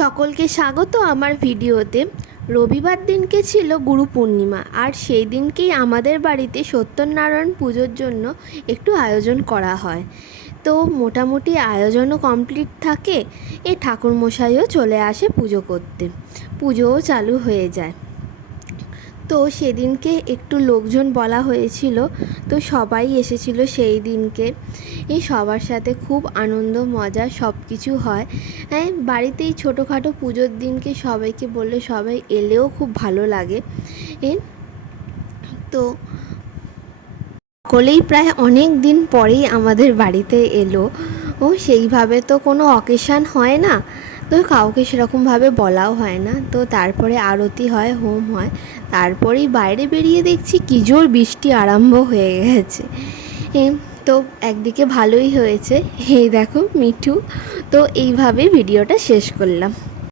সকলকে স্বাগত আমার ভিডিওতে। রবিবার দিনকে ছিল গুরু পূর্ণিমা, আর সেই দিনকেই আমাদের বাড়িতে সত্যনারায়ণ পুজোর জন্য একটু আয়োজন করা হয়। তো মোটামুটি আয়োজনও কমপ্লিট থাকে, এই ঠাকুরমশাইও চলে আসে পুজো করতে, পুজোও চালু হয়ে যায়। তো সেদিনকে একটু লোকজন বলা হয়েছিল, তো সবাই এসেছিল সেই দিনকে। এই সবার সাথে খুব আনন্দ মজা সব কিছু হয়। হ্যাঁ, বাড়িতেই ছোটোখাটো পুজোর দিনকে সবাইকে বললে সবাই এলেও খুব ভালো লাগে। তো সকলেই প্রায় অনেক দিন পরেই আমাদের বাড়িতে এলো। সেইভাবে তো কোনো অকেশান হয় না, তো কাউকে সেরকমভাবে বলাও হয় না। তো তারপরে আরতি হয়, হোম হয়, তারপরেই বাইরে বেরিয়ে দেখছি কী জোর বৃষ্টি আরম্ভ হয়ে গেছে। তো একদিকে ভালোই হয়েছে, এই দেখো মিঠু। তো এইভাবে ভিডিওটা শেষ করলাম।